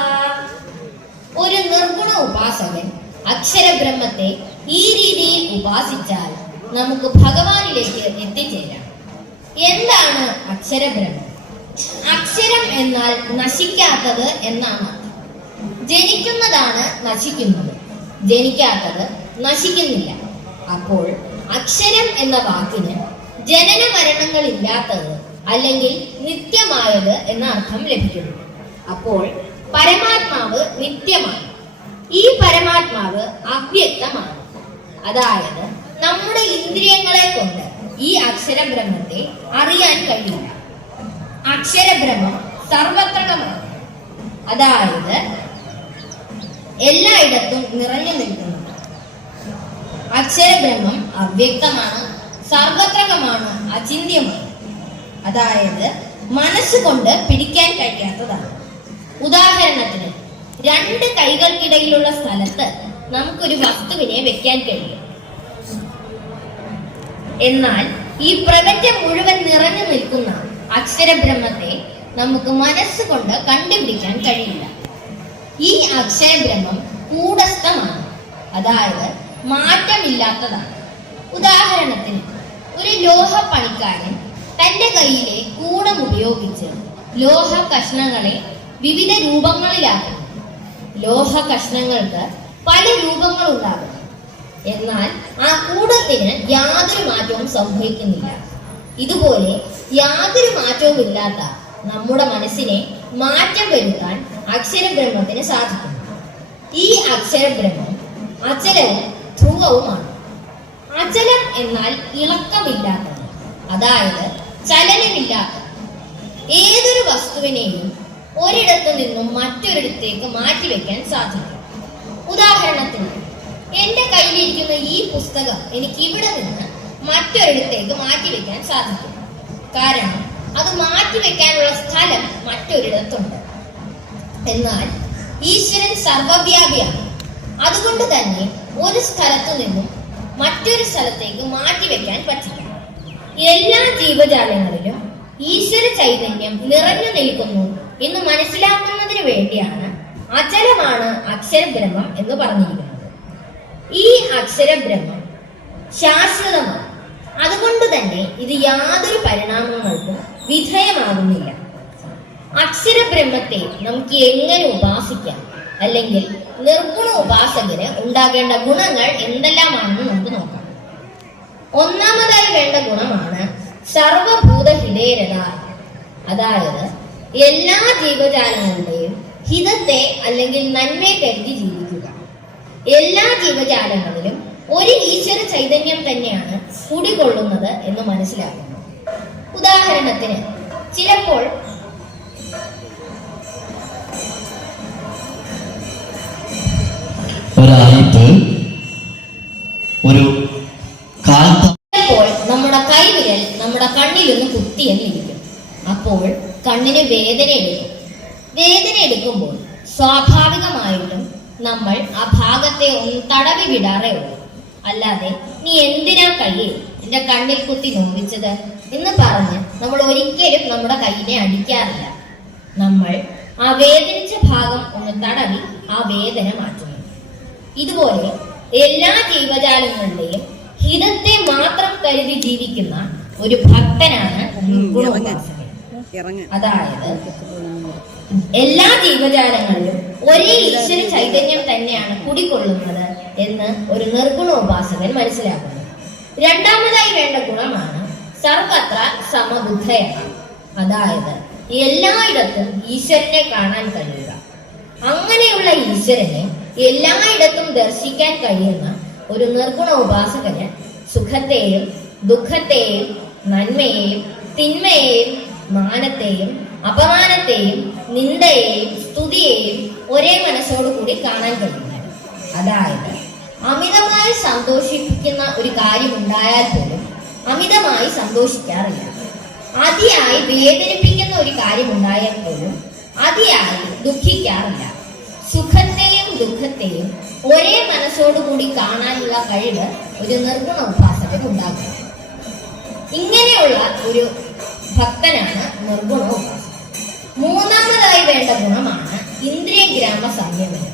ഒരു നിർഗുണ ഉപാസകൻ അക്ഷരബ്രഹ്മത്തെ ഈ രീതിയിൽ ഉപാസിച്ചാൽ നമുക്ക് ഭഗവാനിലേക്ക് എത്തിച്ചേരാം. എന്താണ് അക്ഷരബ്രഹ്മം? അക്ഷരം എന്നാൽ നശിക്കാത്തത് എന്നാണ് അർത്ഥം. ജനിക്കുന്നതാണ് നശിക്കുന്നത്, ജനിക്കാത്തത് നശിക്കുന്നില്ല. അപ്പോൾ അക്ഷരം എന്ന വാക്കിന് ജനന മരണങ്ങളില്ലാത്തത് അല്ലെങ്കിൽ നിത്യമായത് എന്ന അർത്ഥം ലഭിക്കുന്നു. അപ്പോൾ പരമാത്മാവ് നിത്യമാണ്. ഈ പരമാത്മാവ് അവ്യക്തമാണ്. അതായത് നമ്മുടെ ഇന്ദ്രിയങ്ങളെ കൊണ്ട് ഈ അക്ഷരബ്രഹ്മത്തെ അറിയാൻ കഴിയില്ല. അക്ഷരബ്രഹ്മം സർവത്രകമാണ്. അതായത് എല്ലായിടത്തും നിറഞ്ഞു നിൽക്കുന്നു. അക്ഷരബ്രഹ്മം അവ്യക്തമാണ്, സർവത്രകമാണ്, അചിന്ത്യമാണ്. അതായത് മനസ്സുകൊണ്ട് പിടിക്കാൻ കഴിയാത്തതാണ്. ഉദാഹരണത്തിന്, രണ്ട് കൈകൾക്കിടയിലുള്ള സ്ഥലത്ത് നമുക്കൊരു വസ്തുവിനെ വെക്കാൻ കഴിയും. എന്നാൽ ഈ പ്രപഞ്ചം മുഴുവൻ നിറഞ്ഞു നിൽക്കുന്ന അക്ഷരബ്രഹ്മത്തെ നമുക്ക് മനസ്സുകൊണ്ട് കണ്ടുപിടിക്കാൻ കഴിയില്ല. ഈ അക്ഷരബ്രഹ്മം കൂടസ്ഥമാണ്, അതായത് മാറ്റമില്ലാത്തതാണ്. ഉദാഹരണത്തിന്, ഒരു ലോഹ പണിക്കാരൻ തന്റെ കയ്യിലെ കൂടം ഉപയോഗിച്ച് ലോഹ കഷ്ണങ്ങളെ വിവിധ രൂപങ്ങളിലാക്കുന്നു. ലോഹ കഷ്ണങ്ങൾക്ക് പല രൂപങ്ങൾ ഉണ്ടാകും. എന്നാൽ ആ കൂടത്തിന് യാതൊരു മാറ്റവും സംഭവിക്കുന്നില്ല. ഇതുപോലെ യാതൊരു മാറ്റവും ഇല്ലാത്ത നമ്മുടെ മനസ്സിനെ മാറ്റം വരുത്താൻ അക്ഷരബ്രഹ്മത്തിന് സാധിക്കുന്നു. ഈ അക്ഷരബ്രഹ്മം അചലവും ധ്രുവവുമാണ്. അചലം എന്നാൽ ഇളക്കമില്ലാത്തത്, അതായത് ചലനമില്ലാത്തത്. ഏതൊരു വസ്തുവിനെയും ഒരിടത്തു നിന്നും മറ്റൊരിടത്തേക്ക് മാറ്റിവെക്കാൻ സാധിക്കും. ഉദാഹരണത്തിന്, എന്റെ കയ്യിലിരിക്കുന്ന ഈ പുസ്തകം എനിക്ക് ഇവിടെ നിന്ന് മറ്റൊരിടത്തേക്ക് മാറ്റിവെക്കാൻ സാധിക്കും. കാരണം അത് മാറ്റിവെക്കാനുള്ള സ്ഥലം മറ്റൊരിടത്തുണ്ട്. എന്നാൽ ഈശ്വരൻ സർവവ്യാപിയാണ്. അതുകൊണ്ട് തന്നെ ഒരു സ്ഥലത്തു നിന്നും മറ്റൊരു സ്ഥലത്തേക്ക് മാറ്റിവെക്കാൻ പറ്റില്ല. എല്ലാ ജീവജാലങ്ങളിലും ഈശ്വര ചൈതന്യം നിറഞ്ഞു നിൽക്കുന്നു എന്ന് മനസ്സിലാക്കുന്നതിന് വേണ്ടിയാണ് അചലമാണ് അക്ഷരബ്രഹ്മം എന്ന് പറഞ്ഞിരിക്കുന്നത്. ഈ അക്ഷരബ്രഹ്മം ശാശ്വതമാണ്. അതുകൊണ്ട് തന്നെ ഇത് യാതൊരു പരിണാമങ്ങൾക്കും വിധേയമാകുന്നില്ല. അക്ഷരബ്രഹ്മത്തെ നമുക്ക് എങ്ങനെ ഉപാസിക്കാം, അല്ലെങ്കിൽ നിർഗുണ ഉപാസകന് ഉണ്ടാകേണ്ട ഗുണങ്ങൾ എന്തെല്ലാമാണെന്ന് നമുക്ക് നോക്കാം. ഒന്നാമതായി വേണ്ട ഗുണമാണ് സർവഭൂത ഹിതേരത. അതായത് എല്ലാ ജീവജാലങ്ങളുടെയും ഹിതത്തെ അല്ലെങ്കിൽ നന്മയെ കരുതി ജീവിക്കുക. എല്ലാ ജീവജാലങ്ങളിലും ഒരു ഈശ്വര ചൈതന്യം തന്നെയാണ് കുടികൊള്ളുന്നത് എന്ന് മനസ്സിലാക്കുന്നു. ഉദാഹരണത്തിന്, ചിലപ്പോൾ നമ്മുടെ കൈവിരൽ നമ്മുടെ കണ്ണിലൊന്ന് കുത്തിയെന്നിരിക്കും. അപ്പോൾ കണ്ണിന് വേദന എടുക്കും. വേദന എടുക്കുമ്പോൾ സ്വാഭാവികമായിട്ടും നമ്മൾ ആ ഭാഗത്തെ ഒന്ന് തടവി വിടാറേ ഉള്ളൂ. അല്ലാതെ നീ എന്തിനാ കയ്യെ എന്റെ കണ്ണിൽ കുത്തി നോവിച്ചത് എന്ന് പറഞ്ഞ് നമ്മൾ ഒരിക്കലും നമ്മുടെ കയ്യിനെ അടിക്കാറില്ല. നമ്മൾ ആ വേദനിച്ച ഭാഗം ഒന്ന് തടവി ആ വേദന മാറ്റുന്നു. ഇതുപോലെ എല്ലാ ജീവജാലങ്ങളുടെയും ഹിതത്തെ മാത്രം കരുതി ജീവിക്കുന്ന ഒരു ഭക്തനാണ് ഗുണോപാസകൻ. അതായത് എല്ലാ ജീവജാലങ്ങളിലും ഒരേ ഈശ്വര ചൈതന്യം തന്നെയാണ് കുടികൊള്ളുന്നത് എന്ന് ഒരു നിർഗുണോപാസകൻ മനസ്സിലാക്കുന്നു. രണ്ടാമതായി വേണ്ട ഗുണമാണ് സർവത്ര സമബുദ്ധയത. അതായത് എല്ലായിടത്തും ഈശ്വരനെ കാണാൻ കഴിയുക. അങ്ങനെയുള്ള ഈശ്വരനെ എല്ലായിടത്തും ദർശിക്കാൻ കഴിയുന്ന ഒരു നിർഗുണ ഉപാസകന് സുഖത്തെയും ദുഃഖത്തെയും നന്മയെയും തിന്മയെയും മാനത്തെയും അപമാനത്തെയും നിന്ദയെയും സ്തുതിയെയും ഒരേ മനസ്സോടുകൂടി കാണാൻ കഴിയുന്നു. അതായത് അമിതമായി സന്തോഷിപ്പിക്കുന്ന ഒരു കാര്യം ഉണ്ടായാൽ പോലും അമിതമായി സന്തോഷിക്കാറില്ല. അതിയായി വേദനിപ്പിക്കുന്ന ഒരു കാര്യം ഉണ്ടായാൽ പോലും അതിയായി ദുഃഖിക്കാറില്ല. സുഖത്തെയും ദുഃഖത്തെയും ഒരേ മനസ്സോടുകൂടി കാണാനുള്ള കഴിവ് ഒരു നിർഗുണ ഉപാസകന് ഉണ്ടാകും. ഇങ്ങനെയുള്ള ഒരു ഭക്തനാണ് നിർഗുണ ഉപാസകൻ. മൂന്നാമതായി വേണ്ട ഗുണമാണ് ഇന്ദ്രിയഗ്രാമ സംയമനം.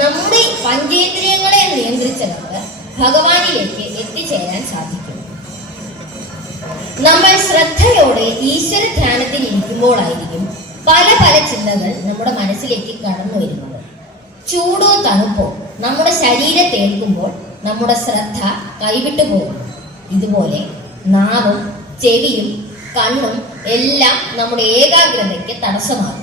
നമ്മുടെ പഞ്ചേന്ദ്രിയങ്ങളെ നിയന്ത്രിച്ചുകൊണ്ട് ഭഗവാനിലേക്ക് എത്തിച്ചേരാൻ സാധിക്കും. നമ്മൾ ശ്രദ്ധയോടെ ഈശ്വര ധ്യാനത്തിൽ ഇരിക്കുമ്പോഴായിരിക്കും പല പല ചിന്തകൾ നമ്മുടെ മനസ്സിലേക്ക് കടന്നു വരുന്നത്. ചൂടോ തണുപ്പോ നമ്മുടെ ശരീരത്തേൽക്കുമ്പോൾ നമ്മുടെ ശ്രദ്ധ കൈവിട്ടു പോകും. ഇതുപോലെ നാവും ചെവിയും കണ്ണും എല്ലാം നമ്മുടെ ഏകാഗ്രതയ്ക്ക് തടസ്സമാകും.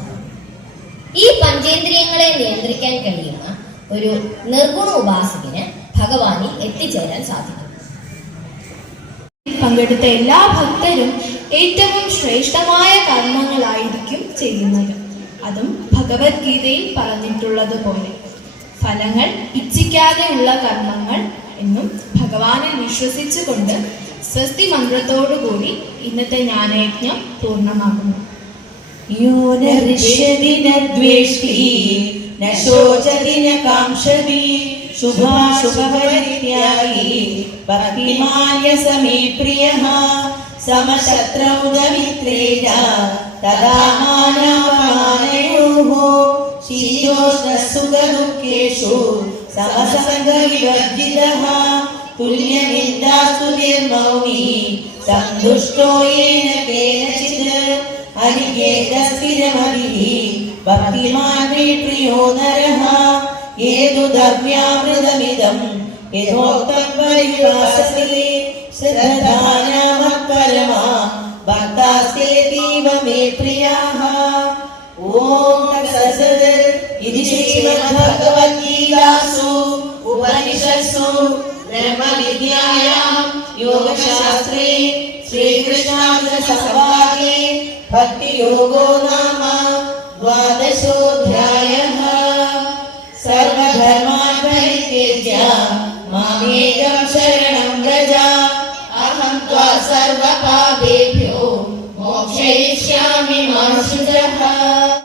ഈ പഞ്ചേന്ദ്രിയങ്ങളെ നിയന്ത്രിക്കാൻ കഴിയുന്ന ഒരു നിർഗുണ ഉപാസകന് ഭഗവാനിൽ എത്തിച്ചേരാൻ സാധിക്കും. പങ്കെടുത്ത എല്ലാ ഭക്തരും ഏറ്റവും ശ്രേഷ്ഠമായ കർമ്മങ്ങളായിരിക്കും ചെയ്യുന്നത്. അതും ഭഗവത്ഗീതയിൽ പറഞ്ഞിട്ടുള്ളതുപോലെ ഫലങ്ങൾ ഇച്ഛിക്കാതെയുള്ള കർമ്മങ്ങൾ എന്നും ഭഗവാനിൽ വിശ്വസിച്ചുകൊണ്ട് സ്വസ്തി മന്ത്രത്തോടുകൂടി ഇന്നത്തെ ജ്ഞാനയജ്ഞം പൂർണ്ണമാകുന്നു. യോ ന ഋഷ്യതി ന ദ്വേഷ്ടി ന ശോചതി ന കാംക്ഷതി ശുഭാശുഭപരിത്യാഗി ഭക്തിമാന്യ സമേ പ്രിയഃ സമശത്രൗ ന മിത്രേ ച തദാ മാനാപമാനയോഃ ശീതോഷ്ണസുഖദുഃഖേഷു സമസംഗവിവർജിതഃ തുല്യനിന്ദാസ്തു നിർമൗനി സന്തുഷ്ടോ യേന കേനചിത് അനികേതസ്ഥിരമതിഃ ഭക്തിമാൻ മേ പ്രിയോ നരഃ ഏതു ധർമ്മ്യാമൃതമിദം യഥോക്തം പരിഭാസത്തെ ശ്രദ്ധാനാമത്പരമാ ഭക്താസ്തേതീവ മേ പ്രിയാഃ. ഓം തത്സത്. ഇതി ശ്രീമദ്ഭഗവദ്ഗീതാസു ഉപനിഷത്സു ബ്രഹ്മവിദ്യായാം യോഗശാസ്ത്രേ ശ്രീകൃഷ്ണാർജുനസംവാദേ ഭക്തിയോഗോ നാമ 12ാധ്യായഃ. സർവധർമാൻ പരിത്യജ്യ മാമേകം ശരണം വ്രജ അഹം ത്വാ സർവപാപേഭ്യോ മോക്ഷയിഷ്യാമി മാ ശുചഃ.